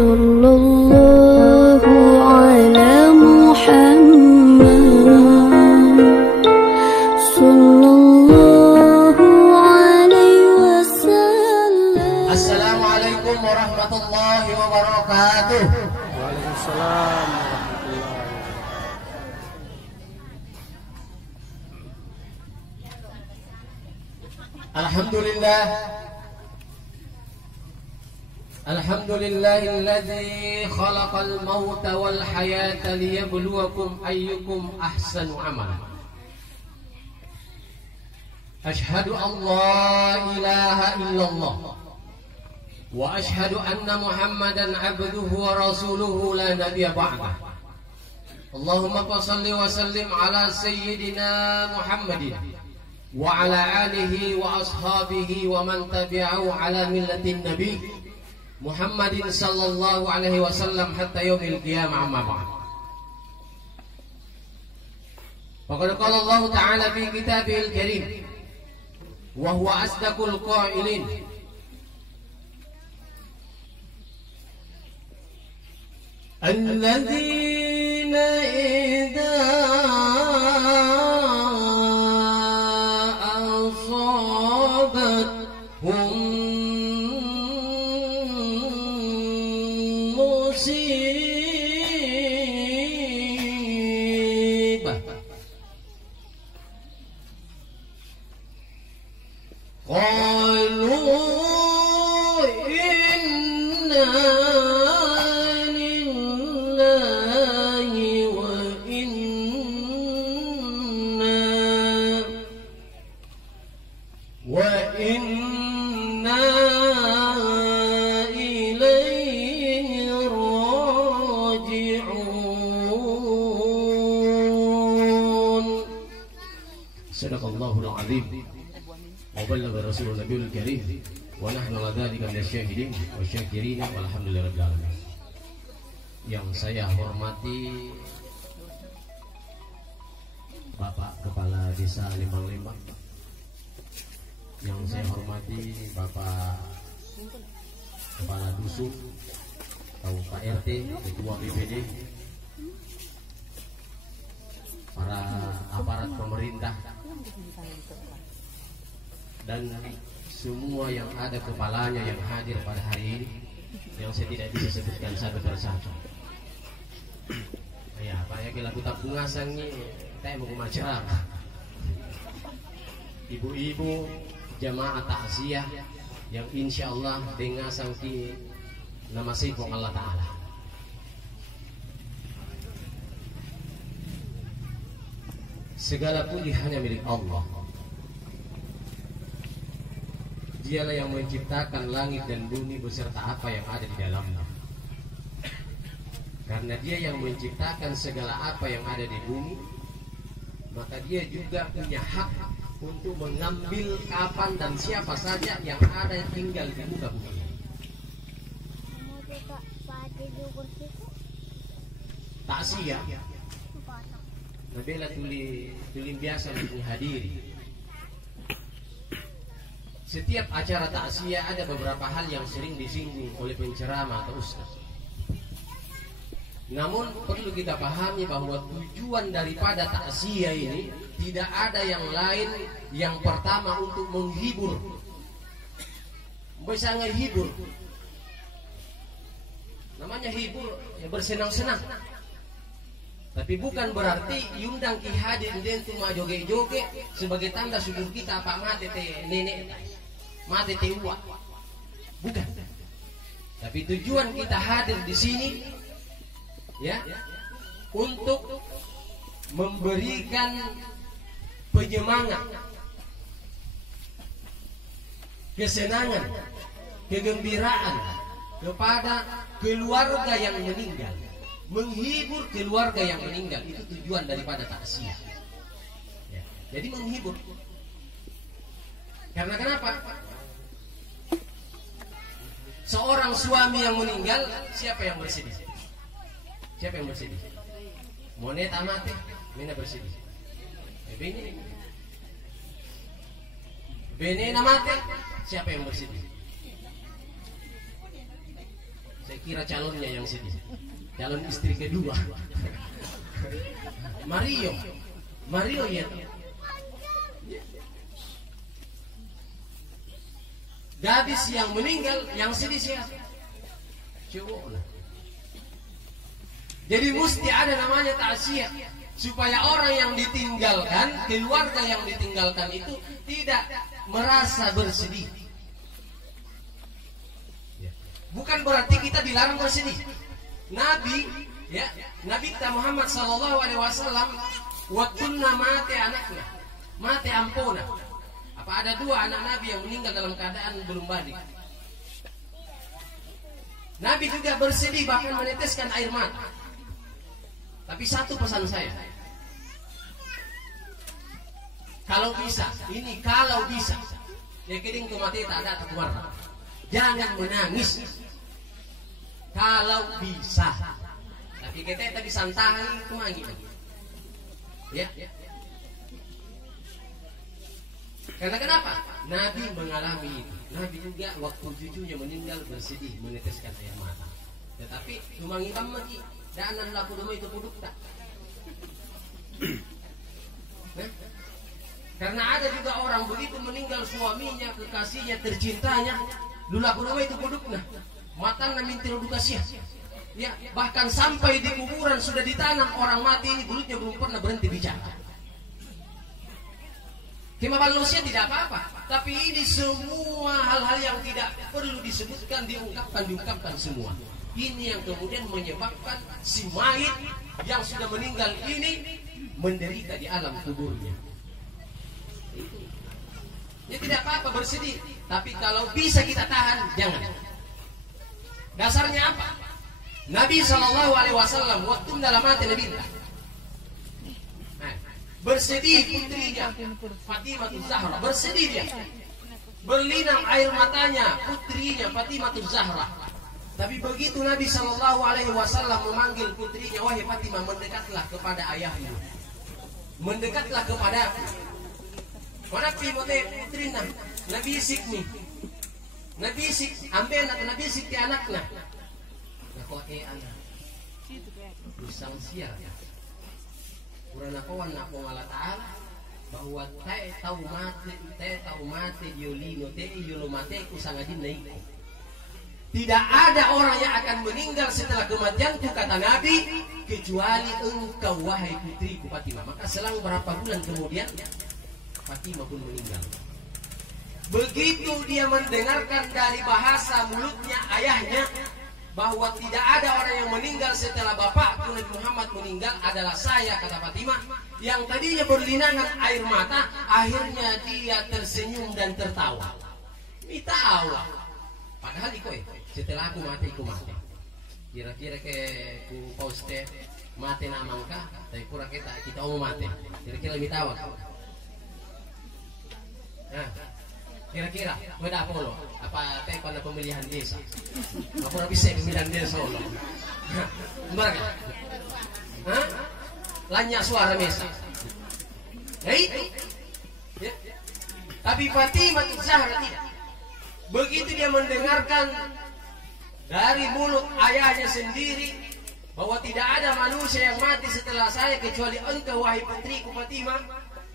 Sallallahu ala Muhammad. Sallallahu alaihi wasallam. Assalamualaikum warahmatullahi wabarakatuh. Waalaikumsalam warahmatullahi wabarakatuh. Alhamdulillah. Alhamdulillahilladzi khalaqal mauta wal hayata liyabluwakum ayyukum ahsanu amala. Ashhadu an la ilaha illallah wa ashhadu anna Muhammadan abduhu wa rasuluhu la nabiyya ba'dah. Allahumma shalli wa sallim ala sayyidina Muhammadin wa ala alihi wa ashabihi wa man tabi'ahu ala millatin nabi Muhammadin sallallahu alaihi wasallam hatta yaumil qiyamah, amma ba'd. Faqad qala Allah ta'ala fi kitabihil karim wa huwa asdaqul qailin. Alladzina idza asabathum musibah qalu inna lillahi wa inna ilaihi raji'un. Sadaqallahul azim wa ballagha rasulun nabiyul karim wa nahnu ala dzalika minasyahidin wa syakirin walhamdulillahirabbil alamin. Yang saya hormati Bapak Kepala Desa Limbang-Limbang, yang saya hormati Bapak Kepala Dusun atau Pak RT, Ketua BPD, para aparat pemerintah, dan semua yang ada kepalanya yang hadir pada hari ini, yang saya tidak bisa sebutkan satu persatu. Ya, Pak ya kita putar bungasan nih, saya mau masyarakat, ibu-ibu jamaah takziah yang insya Allah dengan sangki nama sifat Allah Ta'ala. Segala puji hanya milik Allah. Dialah yang menciptakan langit dan bumi beserta apa yang ada di dalamnya. Karena dia yang menciptakan segala apa yang ada di bumi, maka dia juga punya hak untuk mengambil kapan dan siapa saja yang ada tinggal di muka bumi. Takziah Nabila tulim biasa menghadiri. Setiap acara takziah ada beberapa hal yang sering disinggung oleh penceramah atau ustaz. Namun perlu kita pahami bahwa tujuan daripada takziah ini tidak ada yang lain. Yang pertama untuk menghibur, bisa menghibur. Namanya hibur ya bersenang-senang. Tapi bukan berarti yundang ki hadir den cuma joget-joget sebagai tanda syukur kita apa mati teh nenek, mati teh uak. Bukan. Tapi tujuan kita hadir di sini ya untuk memberikan penyemangat, kesenangan, kegembiraan kepada keluarga yang meninggal, menghibur keluarga yang meninggal. Itu tujuan daripada takziah ya. Jadi menghibur. Karena kenapa? Seorang suami yang meninggal, siapa yang bersedih? Siapa yang bersedih? Moneta mati, mana bersedih? Bene mati, siapa yang bersedih? Saya Saya kira calonnya yang sedih. Calon istri kedua. Mario ya. Gadis yang meninggal, yang sedih siapa? Coba. Jadi mesti ada namanya ta'ziah supaya orang yang ditinggalkan, keluarga yang ditinggalkan itu tidak merasa bersedih. Bukan berarti kita dilarang bersedih. Nabi kita Muhammad sallallahu alaihi wasallam watunna mati anaknya, mati ampuna. Apa ada 2 anak Nabi yang meninggal dalam keadaan belum balik? Nabi juga bersedih, bahkan meneteskan air mata. Tapi satu pesan saya, kalau bisa, ya kirim ke mati tak ada keluar. Jangan menangis. Kalau bisa. Tapi kita tadi santai kemana gitu. Ya. Karena kenapa? Nabi mengalami itu. Nabi juga waktu cucunya meninggal bersedih, meneteskan air mata. Tetapi cuma ngikam lagi. Dan laku dulu itu puduk tak. Karena ada juga orang begitu meninggal suaminya, kekasihnya, tercintanya, dulu laku dulu itu puduknya. Matanya minta edukasi. Ya, bahkan sampai di kuburan sudah ditanam orang mati ini mulutnya belum pernah berhenti bicara. Cuma manusia tidak apa-apa, tapi ini semua hal-hal yang tidak perlu disebutkan, diungkapkan semua. Ini yang kemudian menyebabkan si mayit yang sudah meninggal ini menderita di alam kuburnya. Ya tidak apa-apa bersedih, tapi kalau bisa kita tahan, jangan. Dasarnya apa? Nabi SAW waktu dalam mati Nabi bersedih putrinya Fatimah Zahra, bersedih dia, berlinang air matanya putrinya Fatimah Zahra. Tapi begitu Nabi SAW memanggil putrinya, wahai Fatimah, mendekatlah kepada ayahmu, mendekatlah kepada aku. Mana pimote putrina Nabi isik nih, Nabi isik ambil anak Nabi isik di anaknya. Aku anak usang siar. Kurang kawan nak Allah Taala bahwa tahu mati diolino diolo mate kusangajin naiko. Tidak ada orang yang akan meninggal setelah kematianku, kata Nabi, kecuali engkau wahai putriku Fatimah. Maka selang berapa bulan kemudian Fatimah pun meninggal. Begitu dia mendengarkan dari bahasa mulutnya ayahnya bahwa tidak ada orang yang meninggal setelah bapakku Nabi Muhammad meninggal adalah saya, kata Fatimah, yang tadinya berlinangan air mata, akhirnya dia tersenyum dan tertawa. Ditawa. Padahal setelah aku mati, kira-kira ke ku poste mati namangka, tapi pura kita mau mati. Kira-kira lebih tawa. Nah, kira-kira beda apa lo? Apa teh pada pemilihan desa? Apa bisa pemilihan desa lo? Benar kan? Hah? Lanyak suara mesa. Ya itu. Ya. Tapi Fatimah Zahra tidak. Begitu dia mendengarkan dari mulut ayahnya sendiri bahwa tidak ada manusia yang mati setelah saya kecuali engkau wahai putriku Fatimah,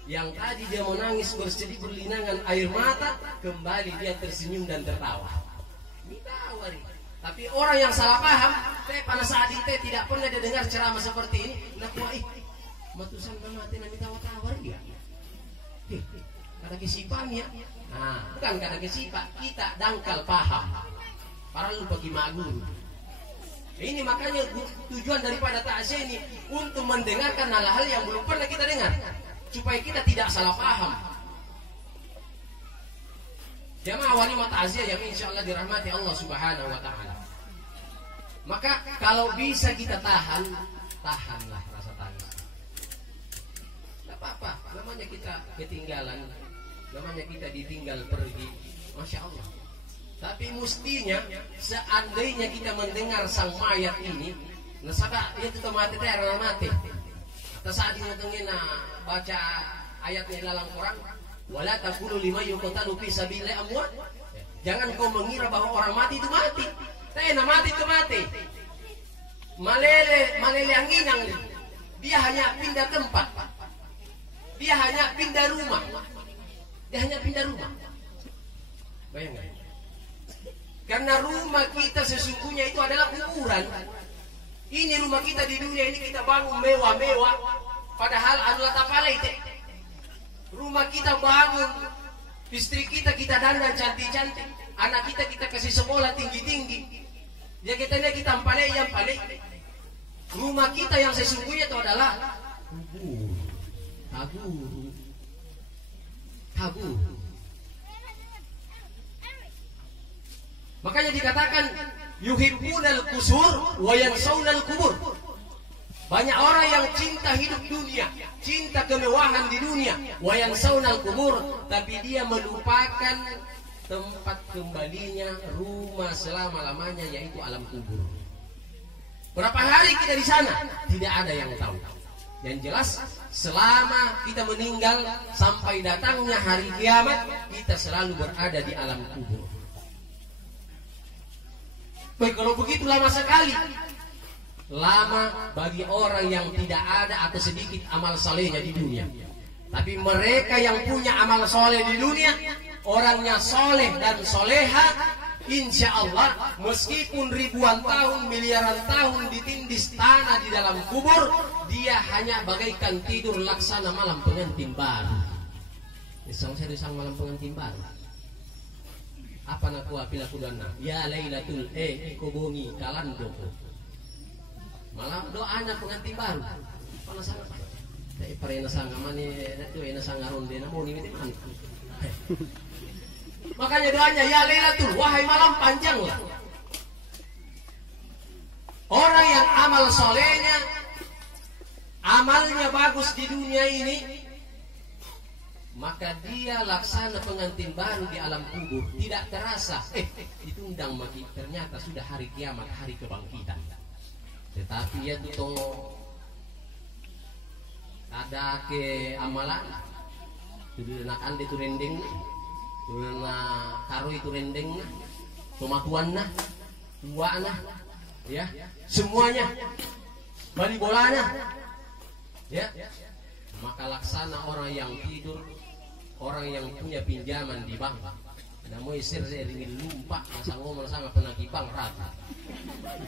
yang tadi dia menangis bersedih berlinangan air mata, kembali dia tersenyum dan tertawa. Mitawari. Tapi orang yang salah paham, pada saat itu tidak pernah dia dengar ceramah seperti ini, nak wah matusan mati nami tawa-tawa dia. Kata kesipan ya. Nah, bukan kata kesipan, kita dangkal paham. Para lu bagi magu. Ini makanya tujuan daripada ta'ziah ini untuk mendengarkan hal-hal yang belum pernah kita dengar, supaya kita tidak salah paham. Jamaah walimah ta'ziah yang insyaallah dirahmati Allah Subhanahu wa taala. Maka kalau bisa kita tahanlah rasa tangis. Enggak apa-apa, namanya kita ketinggalan, namanya kita ditinggal pergi, Masya Allah. Tapi mestinya seandainya kita mendengar sang mayat ini, nasaba itu mati teh mati. Atau saat ini baca ayatnya dalam Quran, wala taqulu liman yuqtalu fi sabilillah amwat. Jangan kau mengira bahwa orang mati itu mati. Tena mati itu mati. Malele anginang. Dia hanya pindah tempat. Dia hanya pindah rumah. Bayangkan. Karena rumah kita sesungguhnya itu adalah kuburan. Ini rumah kita di dunia ini kita bangun mewah-mewah. Padahal adalah tapala itu. Rumah kita bangun, istri kita dandan cantik-cantik, anak kita kasih sekolah tinggi-tinggi. Ya kita empalai yang paling. Rumah kita yang sesungguhnya itu adalah tabur. Makanya dikatakan yuhibbunal qusur wa yansawnal kubur. Banyak orang yang cinta hidup dunia, cinta kemewahan di dunia, wa yansawnal kubur, tapi dia melupakan tempat kembalinya rumah selama-lamanya, yaitu alam kubur. Berapa hari kita di sana? Tidak ada yang tahu. Yang jelas selama kita meninggal sampai datangnya hari kiamat, kita selalu berada di alam kubur. Baik, kalau begitu lama sekali. Lama bagi orang yang tidak ada atau sedikit amal solehnya di dunia. Tapi mereka yang punya amal soleh di dunia, orangnya soleh dan soleha, insya Allah meskipun ribuan tahun, miliaran tahun ditindis tanah di dalam kubur, dia hanya bagaikan tidur laksana malam pengantin baru. Isang malam pengantin baru. Apa nak kuah pila kudana? Ya Lailatul ikobongi kalando. Malam doanya pengantin baru. Pana sangat. Dai parena sanga mani itu ena sanga ronde namo ni miteman. Makanya doanya ya Lailatul, wahai malam panjang lah. Orang yang amal solehnya, amalnya bagus di dunia ini, maka dia laksana pengantin baru di alam kubur. Tidak terasa, ditundang mati. Ternyata sudah hari kiamat, hari kebangkitan. Tetapi ya itu ada ke amalan. Sudah nakan itu rendeng, sudah karo itu rendeng, tomatuan nah, tua nah, ya semuanya, bali bolanya, ya. Maka laksana orang yang tidur, orang yang punya pinjaman di bank, namun serre ini lupa, masa ngomong sama penagih bank rata.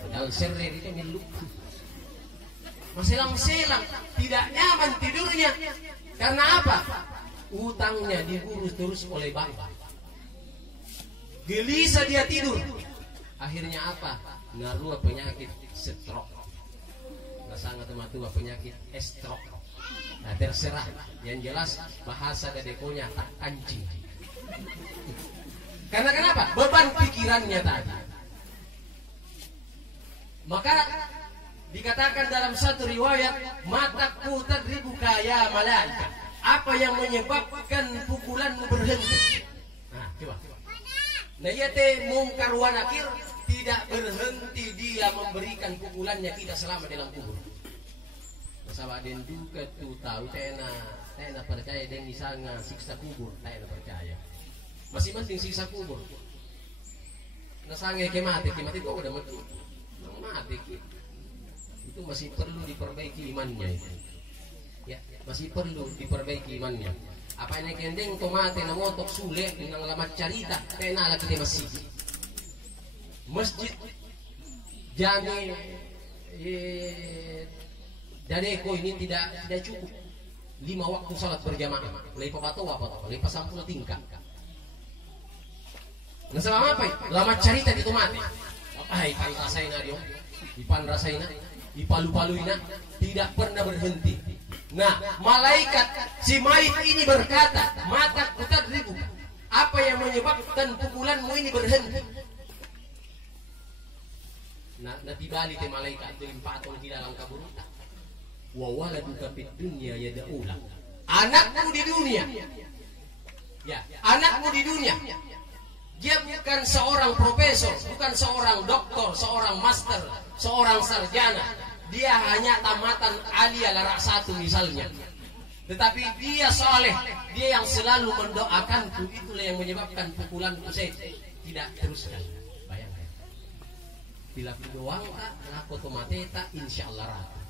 Padahal serre itu lupa, selang-selang, tidak nyaman tidurnya. Karena apa? Utangnya diurus terus oleh bank. Gelisah dia tidur. Akhirnya apa? Narua penyakit stroke. Nasanga tua penyakit stroke. Nah, terserah. Yang jelas bahasa dedekonya tak kancing. Karena kenapa? Beban pikirannya tadi. Maka dikatakan dalam satu riwayat, mataku tadribu kaya malaikat. Apa yang menyebabkan pukulanmu berhenti? Nah, coba. Nah, yaitu mungkar wa nakir, tidak berhenti dia memberikan pukulannya tidak selama dalam kubur. Sahabat den duka tu tahu tena percaya den disanga siksa kubur, tena percaya. Masih penting siksa kubur. Nasange kemati kok udah mati. Itu masih perlu diperbaiki imannya itu. Ya, masih perlu diperbaiki imannya. Apa ini kendeng tomate na ngotok sule nang lamat carita tena lagi di masjid. Masjid jami Dadeko ini tidak cukup 5 waktu salat berjamaah. Lepas batu apa toh? Lepas sampul tingkah. Nah sama apa? Lama cerita di tomate. Ay pan rasaina dia. Ipan rasaina, ipalu-paluina, tidak pernah berhenti. Nah, malaikat si mayit ini berkata, mata kutadribu. Apa yang menyebabkan pukulanmu ini berhenti? Nah, natibali te malaikat limpatong di dalam kabur. Wa waladuka fid dunya yad'ula. Anakmu di dunia. Ya, anakmu di dunia. Dia bukan seorang profesor, bukan seorang doktor, seorang master, seorang sarjana. Dia hanya tamatan aliyah larak 1 misalnya. Tetapi dia soleh, dia yang selalu mendoakanku. Itulah yang menyebabkan pukulanku saya tidak teruskan. Bayangkan. Bila doang tak laku tomateta insyaallah rata.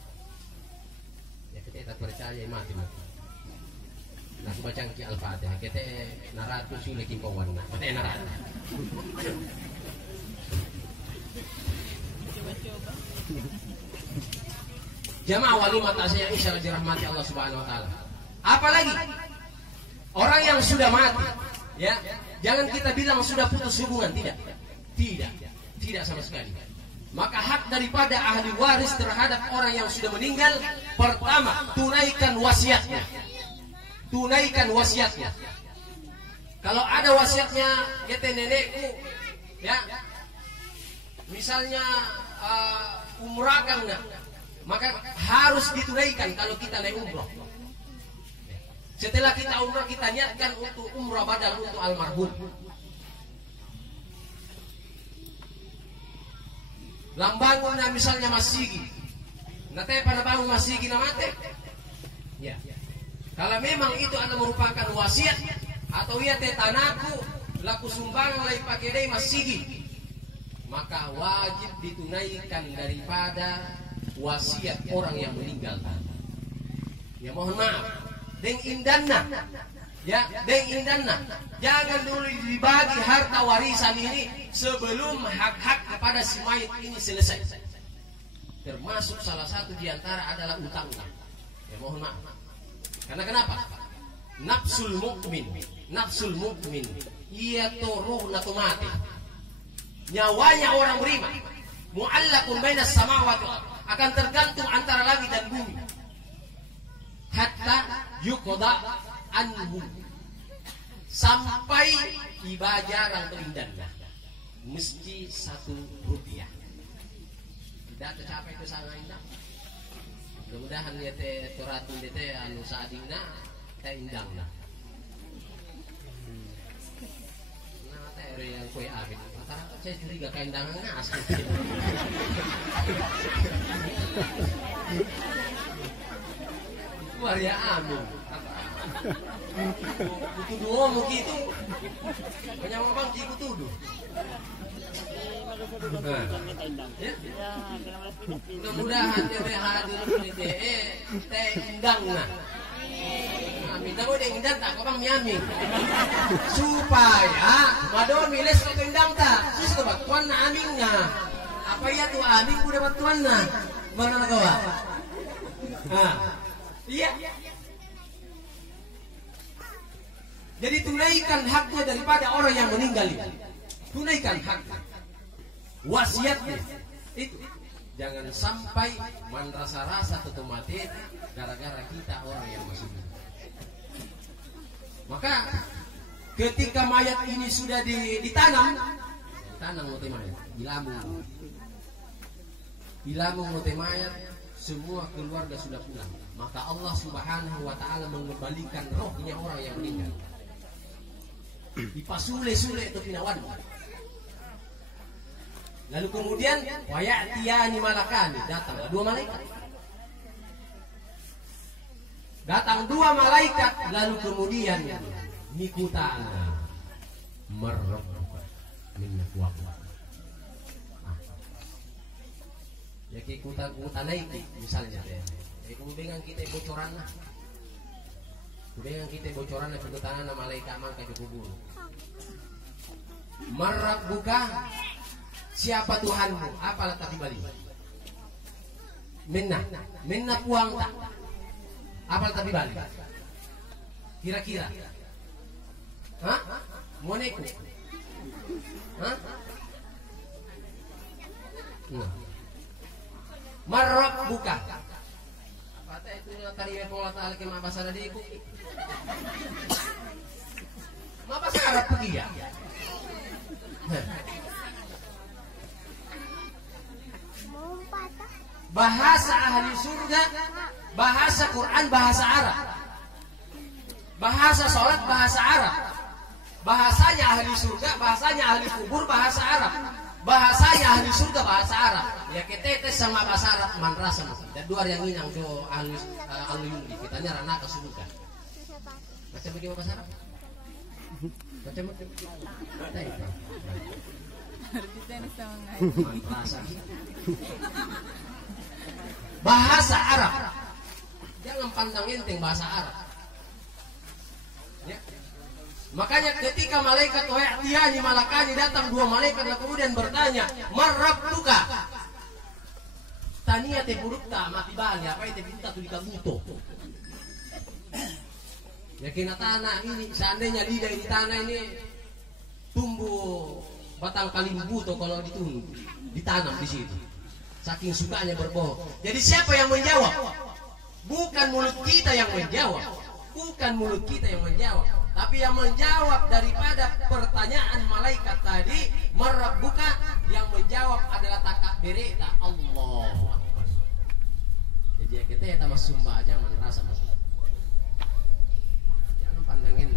Ya kita percaya mati. Nah, baca ki Al-Fatihah kita naratu sulit kimpawan nak. Mati naratu. Jamaah walimat asya insyaallah dirahmati Allah Subhanahu wa taala. Apalagi orang yang sudah mati, ya, jangan kita bilang sudah putus hubungan, tidak. Tidak sama sekali. Maka hak daripada ahli waris terhadap orang yang sudah meninggal, pertama, tunaikan wasiatnya. Tunaikan wasiatnya. Kalau ada wasiatnya, kata nenekku, ya, misalnya umrah kan enggak, maka harus ditunaikan kalau kita naik umrah. Setelah kita umrah, kita niatkan untuk umrah badal untuk almarhum. Lambangun na misalnya masigi, nate pada bangun masigi na mate. Ya. Kalau memang itu adalah merupakan wasiat atau ia tanahku laku sumbangan lagi pakai dai masigi, maka wajib ditunaikan daripada wasiat orang yang meninggal tadi. Ya mohon maaf. Deng indanna, ya, deng indanna. Jangan dulu dibagi harta warisan ini sebelum hak-hak kepada si mayit ini selesai. Termasuk salah satu diantara adalah utangnya. Ya mohon maaf. Karena kenapa? Nafsul mukmin, ia roh nato mati. Nyawanya orang beriman, mu'allaqun bainas samawati, akan tergantung antara langit dan bumi. Hatta yuqda anhu, sampai ibajarang terindannya mesti 1 rupiah. Tidak tercapai itu sangat indah. Mudah-mudahan ya teh turatun teh anu saadingna teh indangna. Nah teh yang kue abit. Rata-rata saya curiga kaindangan ngas. Waria amin. Kutuduh ngomong gitu. Banyak orang gitu tuduh. Ya. Mudah-mudahan dia hadir di teh indang nah. Amin. Tahu deh indang tak kau miami. Supaya madon miles kau indang tak. Sus kau batuan na aminnya. Apa ya tu amin udah batuan na. Mana kau? Iya. Jadi tunaikan haknya daripada orang yang meninggal itu. Tunaikan haknya. Wasiatnya itu. Jangan sampai merasa-rasa atau mati gara-gara kita orang yang masih hidup. Maka ketika mayat ini sudah ditanam mote mayat, dilambung mote mayat, semua keluarga sudah pulang. Maka Allah Subhanahu wa taala mengembalikan rohnya orang yang meninggal. Dipasule-sule itu pinawan. Lalu kemudian wayatiyani malakani, datang 2 malaikat. Datang 2 malaikat, lalu kemudian nikutana merabbuka minna kuwa. Ya kita naik misalnya deh. Kemudian kita bocoran lah. Kemudian kita bocoran lah perkutanan malaikat mangka di kubur. Marabbuka, siapa Tuhanmu? Apalah tadi balik? Minna puang tak? Apalah tadi balik? Kira-kira? Hah? Moneku? Hah? Marabbuka. Apa itu tadi Allah Taala ke mabasa tadi ibu? Mabasa Arab pergi ya? Bahasa ahli surga, bahasa Quran, bahasa Arab. Bahasa sholat, bahasa Arab. Bahasanya ahli surga, bahasanya ahli kubur, bahasa Arab. Bahasanya ahli surga, bahasa Arab. Ya kita sama bahasa Arab manrasa. Dan 2 yang inang do ahli yungdi. Kita nyarana ke surga. Macam bagaimana bahasa Arab? Macam Bahasa Arab. Jangan pandang enteng bahasa Arab. Ya. Makanya ketika malaikat wa'tiyani malakani datang dua malaikat lalu kemudian bertanya, "Marrabbuka?" Tania te burukta mati bali apa itu pinta tu dikabuto. Ya kena tanah ini seandainya lidah di tanah ini tumbuh batang kalimbuto kalau ditanam di situ. Saking sukanya berbohong. Jadi siapa yang menjawab? Bukan mulut kita yang menjawab. Bukan mulut kita yang menjawab. Tapi yang menjawab daripada pertanyaan malaikat tadi, Marrabbuka, yang menjawab adalah takbirita Allah. Jadi kita ya tambah sumba aja rasa masuk. Jangan pandangin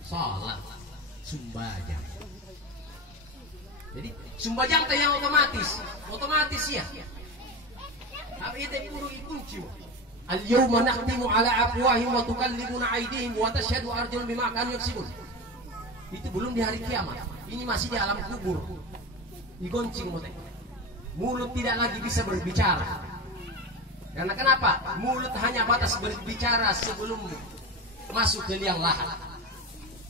salat sumba aja. Jadi sumba jang yang otomatis ya. Tapi itu puru kunci. Al-yawma nakhtimu ala afwahihim wa tukallimuna aydihim wa tashhadu arjuluhum bima kanu yaksibun. Itu belum di hari kiamat. Ini masih di alam kubur. Digoncing mote. Mulut tidak lagi bisa berbicara. Karena kenapa? Mulut hanya batas berbicara sebelum masuk ke liang lahat.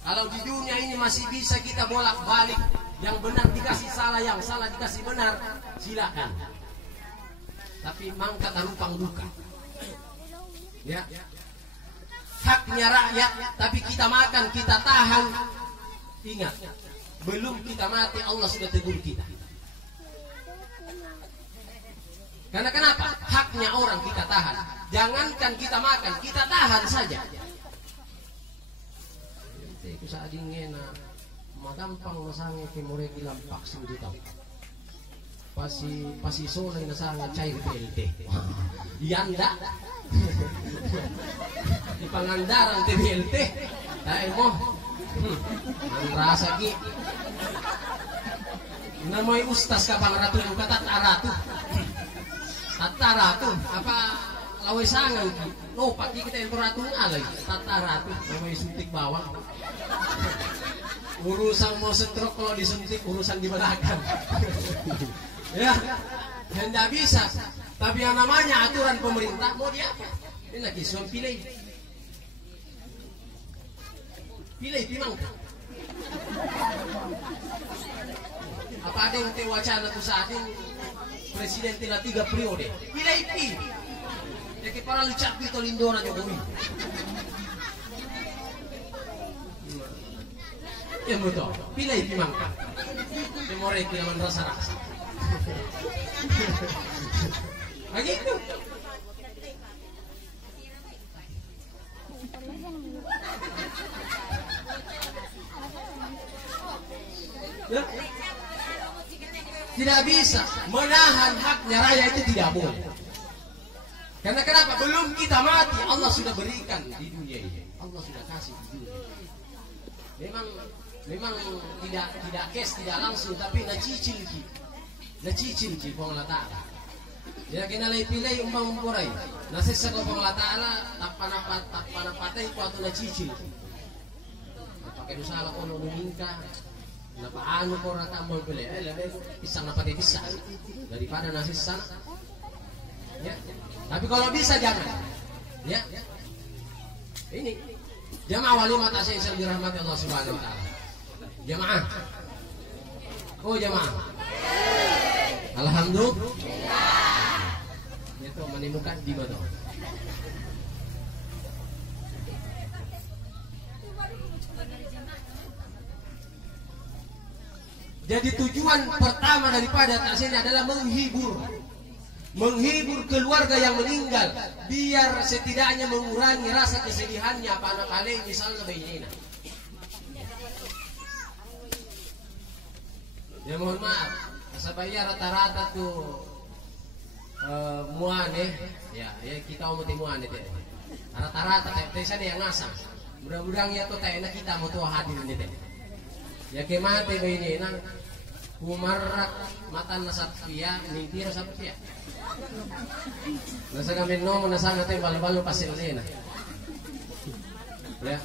Kalau di dunia ini masih bisa kita bolak-balik, yang benar dikasih salah, yang salah dikasih benar, silakan. Tapi mangkat rupang duka. Ya, haknya rakyat, tapi kita makan, kita tahan. Ingat, belum kita mati Allah sudah tegur kita. Karena kenapa? Haknya orang kita tahan. Jangankan kita makan, kita tahan saja. Itu saat dingin, magampang masange ke moregi lampak sudah tahu. Pasi solo na sangat cair PLT. Yanda. Di pangandaran TBLT. Dahil mo. Ang rasa ki. Namoy ustas ka pang ratu yung katat-aratu. Tataratu. Apa lawesangan ki. No, pati kita yung ratu nga lagi. Tataratu. Namoy suntik bawang. Urusan mau stroke kalau disuntik, urusan di belakang. Ya, tidak bisa. Tapi yang namanya aturan pemerintah mau diapa? Ini lagi soal pilih timang. Apa ada yang wacana tu saat ini presiden telah 3 periode? Pilih. Jadi para lucak itu lindona Jokowi. Ya betul. Pilih timang. Memori kelaman rasa-rasa. Begitu. Ya. Tidak bisa menahan haknya rakyat itu, tidak boleh. Karena kenapa? Belum kita mati Allah sudah berikan di dunia ini. Allah sudah kasih di dunia. Memang tidak kes, tidak langsung, tapi nacicil ki Allah Ta'ala. Ya kena pilih umpang umpurai. Nasisa ko Allah Ta'ala tak panapatay ko ato nacicil. Pakai dosa ko no lumingka. Napaano ko rata mo pilih. Labi isang napatay bisa daripada nasisa. Ya. Tapi kalau bisa jangan. Ya. Ini jamaah walimat asyik yang dirahmati Allah Subhanahu wa Ta'ala. Jamaah. Oh jamaah. Alhamdulillah. Itu menemukan di mana? Jadi tujuan pertama daripada taksin adalah menghibur keluarga yang meninggal, biar setidaknya mengurangi rasa kesedihannya pada kali misalnya begini. Ya mohon maaf, saya rata-rata tuh muane, ya kita mau muane teh. Rata-rata teh sana yang ngasang. Mudah-mudahan ya tuh teh kita mau tuh hadir nih teh. Ya kemate begini nang kumarak mata nasatria mingkir sapia. Nasa kami no nasa natin bal-balo pasir na. Ya.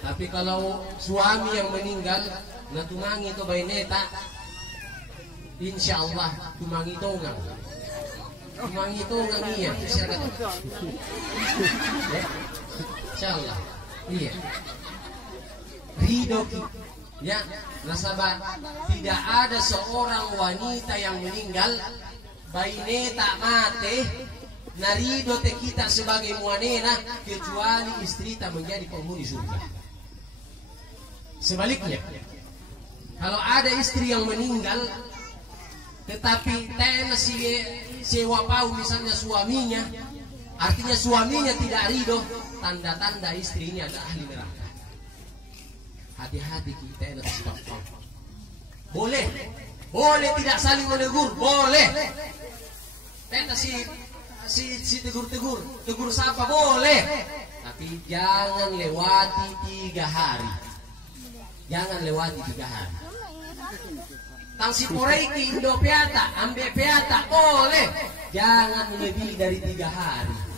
Tapi kalau suami yang meninggal, na tumangi to baineta. Insyaallah tumangi tongang. Tumangi tongang iya, siya kata. Insyaallah. Iya. Ridho ya, nasabah tidak ada seorang wanita yang meninggal baineta mate narido te kita sebagai muanena kecuali istri tak menjadi penghuni surga. Sebaliknya, kalau ada istri yang meninggal tetapi tena sewa pau misalnya suaminya, artinya suaminya tidak ridho, tanda-tanda istrinya adalah ahli neraka. Hati-hati kita yang sebab boleh tidak saling menegur, boleh. Teta si tegur sapa boleh, tapi jangan lewati 3 hari. Jangan lewati 3 hari. Tang si poreiki indo piata, ambe piata boleh, jangan lebih dari 3 hari.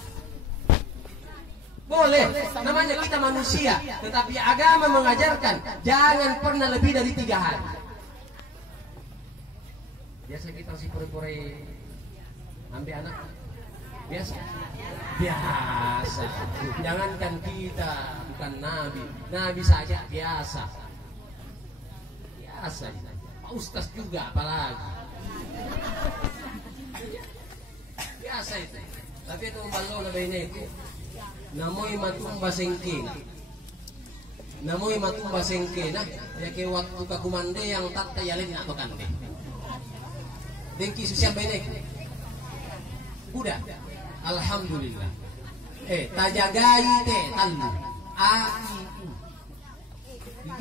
Boleh, namanya kita manusia, tetapi agama mengajarkan jangan pernah lebih dari 3 hari. Biasa kita si pore-pore ambil anak, biasa. Jangankan kita, bukan Nabi saja biasa. Pak Ustaz juga apalagi. Biasa itu. Tapi itu ballo na baineko. Namoy matumba sengkena ya ke waktu ka kumande yang tatta yalin atau kande dengki susah benek udah alhamdulillah tajagai te talu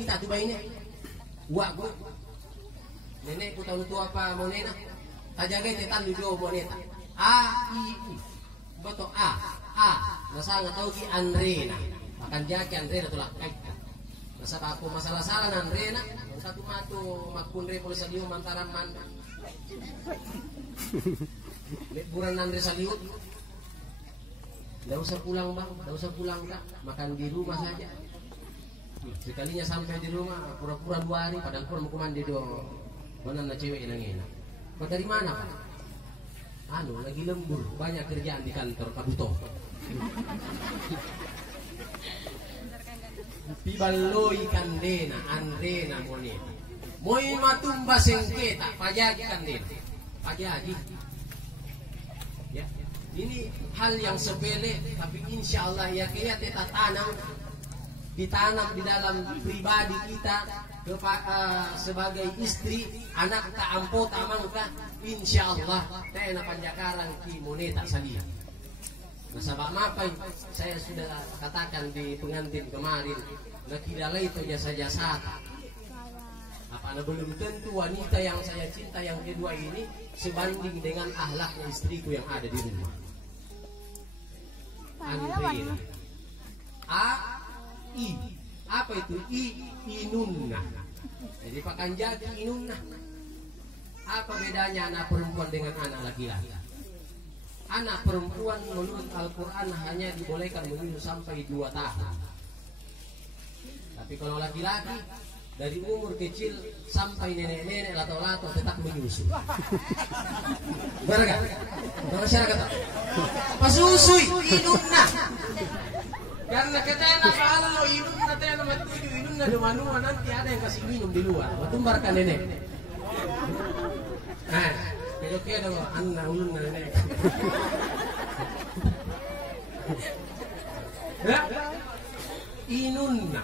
kita tuh baine wa gua nenek ku tahu tu apa monena tajagai te talu do moneta betul nasa nggak tahu ki Andrena makan jaki Andrena tulak kaita nasa aku masalah Andrena satu matu makunre polis saliu mantaran man liburan Andre saliut nggak usah pulang bang, nggak usah pulang kak, makan di rumah saja. Sekalinya sampai di rumah pura-pura 2 hari padahal pura mau kumandi do mana na cewek yang enak. Kau dari mana pak? Lagi lembur, banyak kerjaan di kantor Pak Duto. Pibaloi kandena, Andrena moneta. Moy matumba sengketa, pajagi kandena. Pajagi. Ya, ini hal yang sepele, tapi insya Allah ya kita ditanam di dalam pribadi kita. Sebagai istri, anak tak ampo tak mangka, insya Allah tena panjakaran ki moneta salia. Nasabak mapai saya sudah katakan di pengantin kemarin, nakidalai itu jasa-jasa. Apa belum tentu wanita yang saya cinta yang kedua ini sebanding dengan ahlaknya istriku yang ada di rumah. Andrena. Apa itu inunna? Jadi pakan jadi inunna. Apa bedanya anak perempuan dengan anak laki-laki? Anak perempuan menurut Al-Quran hanya dibolehkan menyusu sampai 2 tahun. Tapi kalau laki-laki dari umur kecil sampai nenek-nenek lato-lato tetap menyusu. Bagaimana? Masyarakat pasusui inunna. Karena katanya kalau inun katanya nama tujuh inun ada manua nanti ada yang kasih minum di luar. Batumbarkan nenek. Kalau ada anak ulun nenek. Ya, inunna.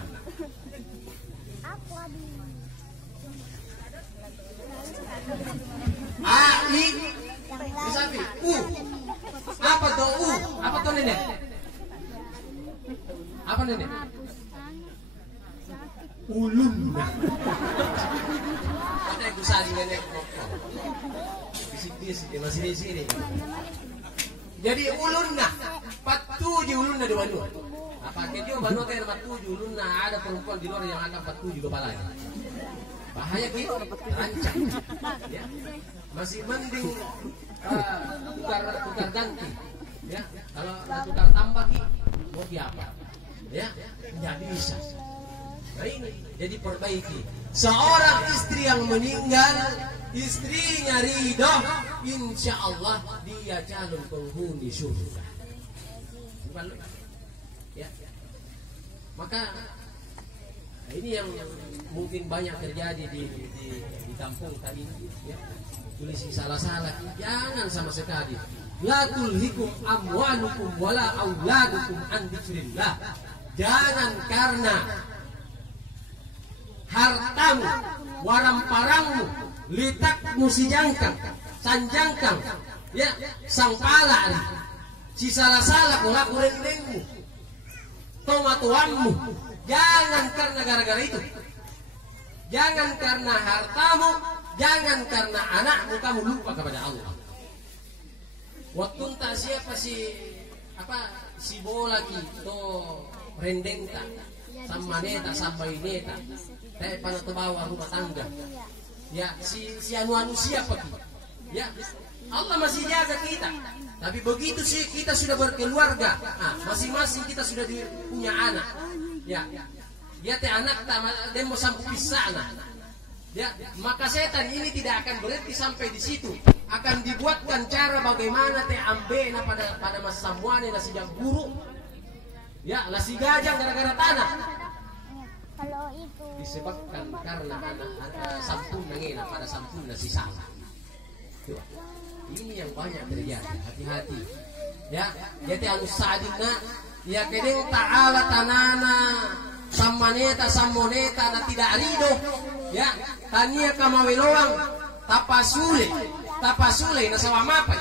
Misalnya apa tuh apa tuh nenek? Apa nenek? Ulunna. Ada yang bisa di nenek rokok. Bisik-bisik masih di sini. Jadi ulunna, 47 ulunna di Bandung. Apa dia Bandung kayak 47 ulunna ada perempuan di luar yang angkat 47 kepalanya. Bahaya gitu, terancam. Ya. Masih mending tukar ganti. Ya, kalau tukar tambah mau apa? Ya, nggak bisa. Nah ini jadi perbaiki. Seorang istri yang meninggal, istrinya ridho, insya Allah dia calon penghuni surga. Ya. Maka ini yang mungkin banyak terjadi di kampung tadi. Ya. Tulis salah-salah, jangan sama sekali. La tulhikum amwalukum wala auladukum an dzikrillah. Jangan karena hartamu, waramparangmu, litakmu si jangkang, sanjangkang, ya, sang pala, si salah-salah kulaku rendengmu, tomatuanmu. Jangan karena gara-gara itu. Jangan karena hartamu, jangan karena anakmu kamu lupa kepada Allah. Waktu tak siapa si bola gitu rendeng tak sama neta sampai neta teh pada terbawa rumah tangga. Ya si anu siapa ki? Ya Allah masih jaga kita. Tapi begitu sih kita sudah berkeluarga, masing-masing kita sudah punya anak. Ya dia teh anak tak dia mau sampai pisah anak. Ya, maka setan ini tidak akan berhenti sampai di situ. Akan dibuatkan cara bagaimana teh ambena pada masa samuane nasi yang buruk. Ya, nasi gajang gara-gara tanah. Kalau itu Disebabkan karena anak sampurna ngena pada sampurna si salah. Ini yang banyak terjadi. Hati-hati. Ya, jadi anu sadina ya kedeng ta'ala tanana samaneta samoneta na tidak rido. Ya, tania kamawiloang tapasule na sawamapai